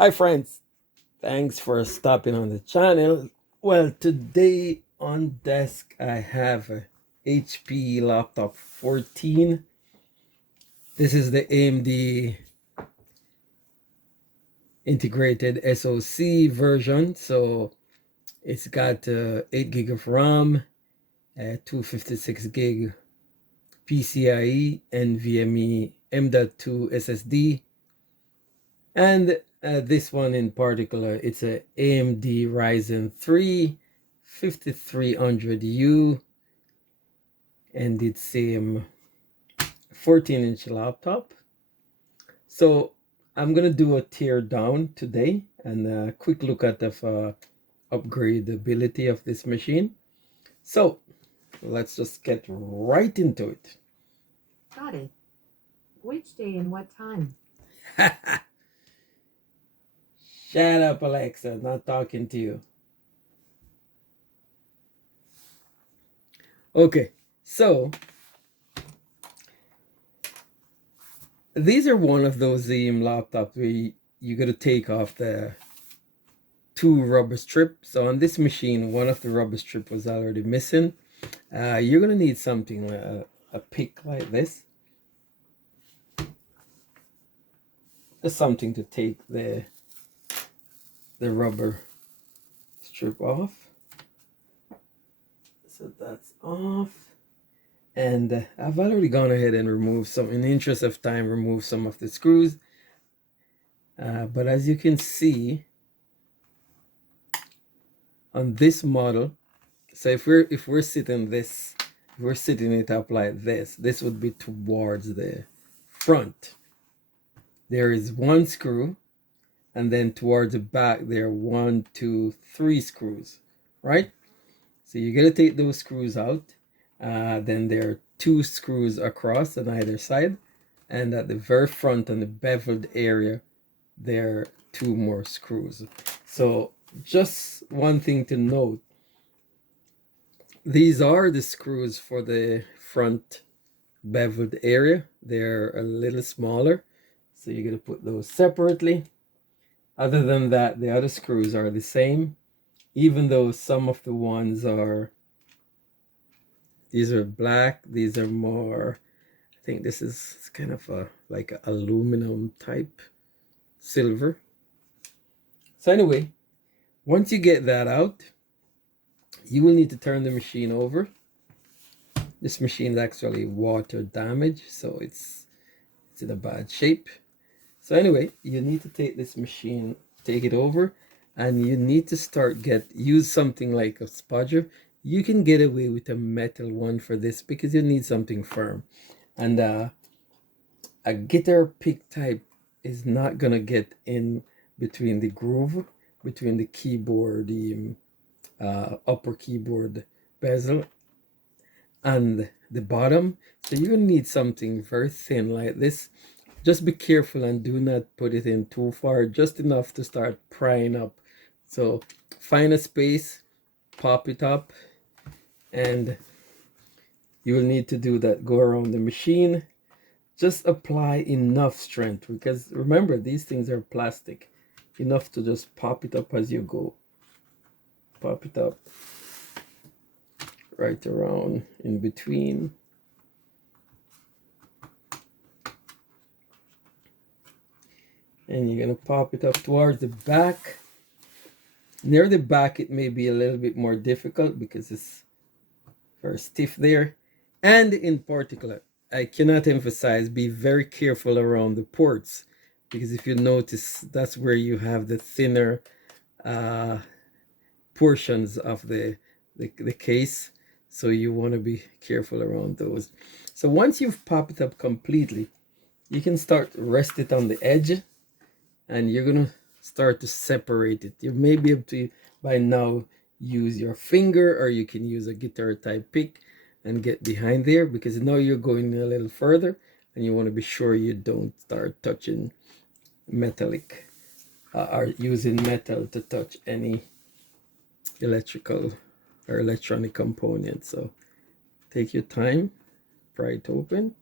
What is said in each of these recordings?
Hi friends, thanks for stopping on the channel. Well, today on desk I have a HP laptop 14. This is the AMD integrated SoC version. So it's got 8 gig of RAM, 256 gig PCIe NVMe M.2 SSD, and this one in particular, it's a AMD Ryzen 3 5300U, and it's a 14-inch laptop. So I'm gonna do a tear down today and a quick look at the upgradability of this machine. So let's just get right into it. Got it. Which day and what time? Shut up, Alexa, not talking to you. Okay, so these are one of those laptops where you got to take off the two rubber strips. So on this machine, one of the rubber strip was already missing. You're gonna need something like a pick like this. Just something to take the rubber strip off. So that's off. And I've already gone ahead and removed some, in the interest of time, remove some of the screws. But as you can see on this model, so if we're sitting it up like this would be towards the front. There is one screw, and then towards the back there are 1, 2, 3 screws, right? So you got to take those screws out. Then there are 2 screws across on either side, and at the very front on the beveled area there are 2 more screws. So just one thing to note, these are the screws for the front beveled area. They're a little smaller, so you're going to put those separately. Other than that, the other screws are the same, even though some of the ones are, these are black, these are more, I think this is kind of like a aluminum type silver. So anyway, once you get that out, you will need to turn the machine over. This machine is actually water damaged, so it's in a bad shape. So anyway, you need to take this machine, take it over, and you need to use something like a spudger. You can get away with a metal one for this because you need something firm. And a guitar pick type is not gonna get in between the groove, between the keyboard, the upper keyboard bezel and the bottom. So you're gonna need something very thin like this. Just be careful and do not put it in too far, just enough to start prying up. So find a space, pop it up, and you will need to do that. Go around the machine, just apply enough strength, because remember, these things are plastic. Enough to just pop it up as you go. Pop it up right around in between. And you're going to pop it up towards the back. Near the back, it may be a little bit more difficult because it's very stiff there. And in particular, I cannot emphasize, be very careful around the ports, because if you notice, that's where you have the thinner portions of the case. So you want to be careful around those. So once you've popped it up completely, you can start rest it on the edge, and you're gonna start to separate it. You may be able to by now use your finger, or you can use a guitar type pick and get behind there, because now you're going a little further and you want to be sure you don't start touching metallic or using metal to touch any electrical or electronic components. So take your time, pry it open.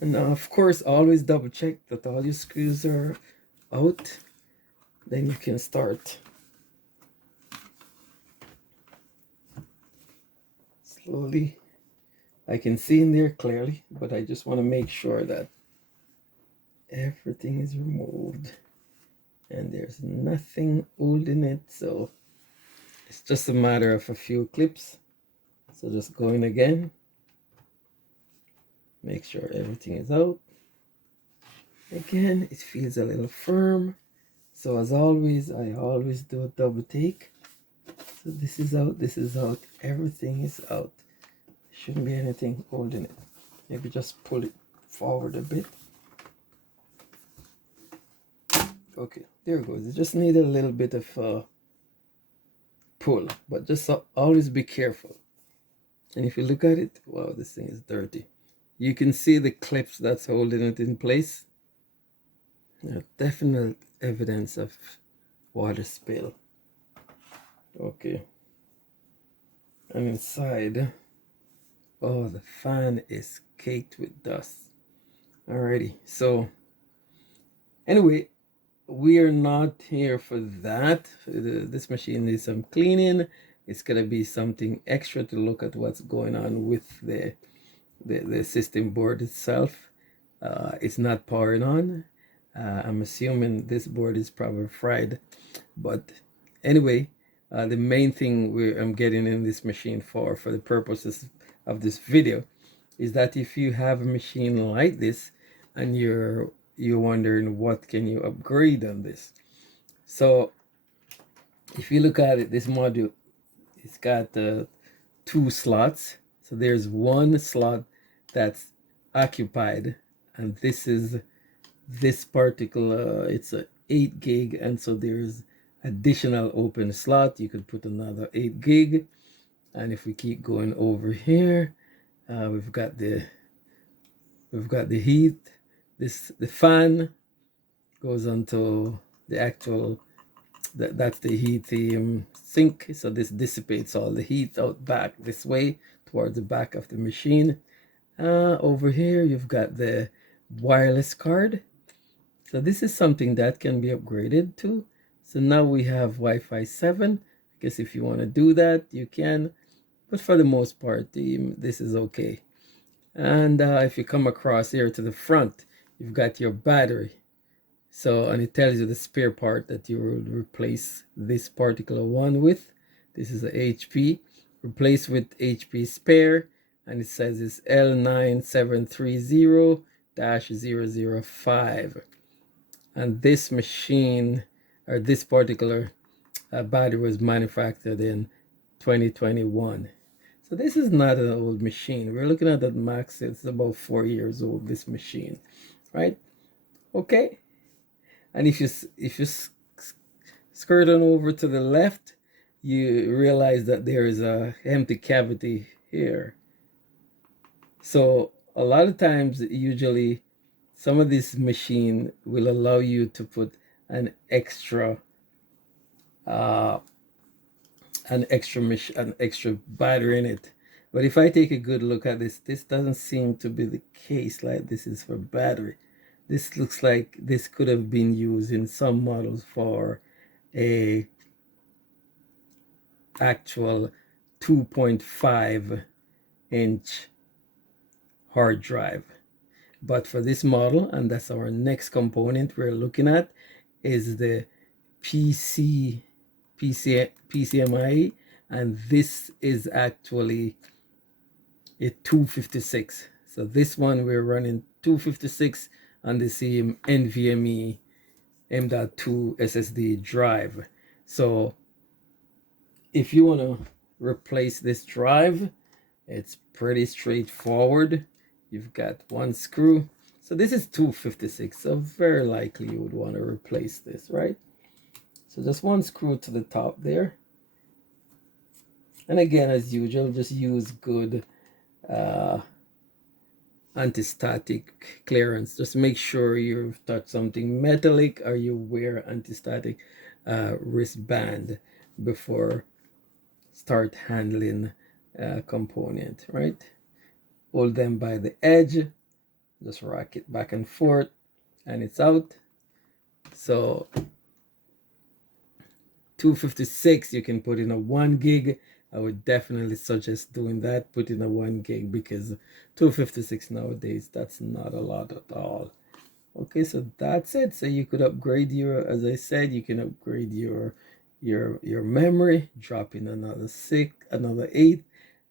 And of course, always double check that all your screws are out. Then you can start slowly. I can see in there clearly, but I just want to make sure that everything is removed and there's nothing holding it. So it's just a matter of a few clips. So just go in again, make sure everything is out. Again, it feels a little firm. So as always, I always do a double take. So this is out, everything is out. Shouldn't be anything holding it. Maybe just pull it forward a bit. Okay, there it goes. You just need a little bit of pull, but just always be careful. And if you look at it, wow, this thing is dirty. You can see the clips that's holding it in place. Definite evidence of water spill. Okay. And inside, oh, the fan is caked with dust. Alrighty, so anyway, we are not here for that. This machine needs some cleaning. It's gonna be something extra to look at what's going on with the system board itself. It's not powering on. I'm assuming this board is probably fried, but anyway, the main thing I'm getting in this machine for the purposes of this video is that if you have a machine like this and you're wondering what can you upgrade on this. So if you look at it, this module, it's got 2 slots. So there's one slot that's occupied, and this is this particular, it's a 8 gig, and so there's additional open slot. You could put another 8 gig. And if we keep going over here, we've got the heat. The fan goes onto the actual, that's the heat sink. So this dissipates all the heat out back this way towards the back of the machine. Over here you've got the wireless card. So this is something that can be upgraded to. So now we have Wi-Fi 7. I guess if you want to do that, you can. But for the most part, this is okay. And if you come across here to the front, you've got your battery. So, and it tells you the spare part that you will replace this particular one with. This is a HP. Replace with HP spare. And it says it's L9730-005. And this machine, or this particular battery, was manufactured in 2021. So this is not an old machine. We're looking at that max. It's about 4 years old, this machine, right? Okay. And if you skirt on over to the left, you realize that there is a empty cavity here. So a lot of times, usually, some of this machine will allow you to put an extra battery in it. But if I take a good look at this doesn't seem to be the case. Like, this is for battery. This looks like this could have been used in some models for a actual 2.5-inch hard drive. But for this model, and that's our next component we're looking at, is the PCMI, and this is actually a 256. So this one we're running 256 on the same NVMe M.2 SSD drive. So if you want to replace this drive, it's pretty straightforward. You've got one screw. So this is 256, so very likely you would want to replace this, right? So just one screw to the top there. And again, as usual, just use good anti-static clearance. Just make sure you've touched something metallic, or you wear anti-static wristband before start handling component, right? Hold them by the edge Just rock it back and forth and it's out. So 256, you can put in a 1 gig. I would definitely suggest doing that. Put in a 1 gig, because 256 nowadays, that's not a lot at all. Okay, so that's it. So you could upgrade your, as I said, you can upgrade your memory, drop in another 6, another 8,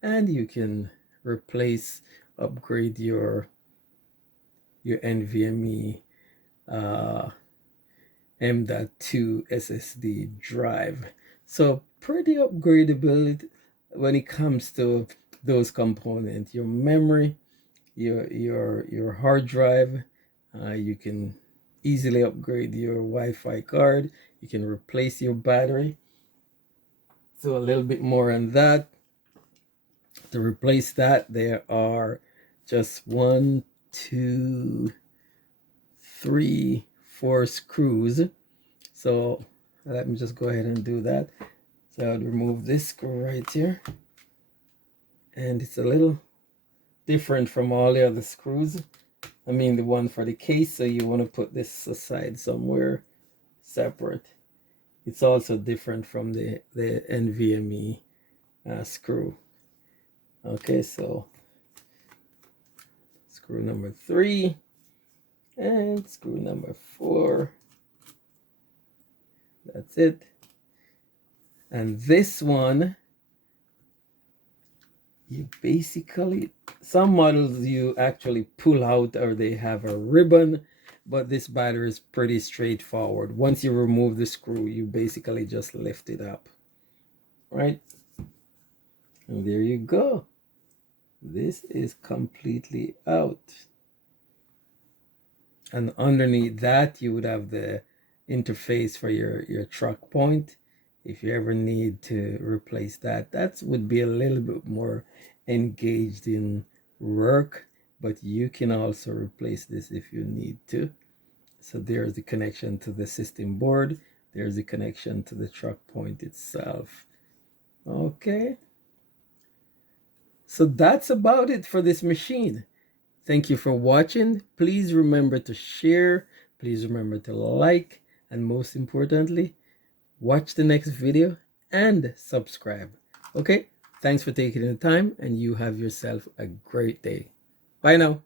and you can replace, upgrade your NVMe M.2 SSD drive. So pretty upgradable when it comes to those components. Your memory, your hard drive, you can easily upgrade your Wi-Fi card. You can replace your battery. So a little bit more on that. To replace that, there are just 1, 2, 3, 4 screws. So let me just go ahead and do that. So I'll remove this screw right here. And it's a little different from all the other screws. I mean the one for the case, so you want to put this aside somewhere separate. It's also different from the NVMe screw. Okay, so screw number 3 and screw number 4. That's it. And this one, you basically, some models you actually pull out, or they have a ribbon, but this battery is pretty straightforward. Once you remove the screw, you basically just lift it up, right? And there you go. This is completely out. And underneath that, you would have the interface for your truck point. If you ever need to replace that, that would be a little bit more engaged in work, but you can also replace this if you need to. So there's the connection to the system board. There's the connection to the truck point itself. Okay. So that's about it for this machine. Thank you for watching. Please remember to share. Please remember to like. And most importantly, watch the next video and subscribe. Okay? Thanks for taking the time, and you have yourself a great day. Bye now.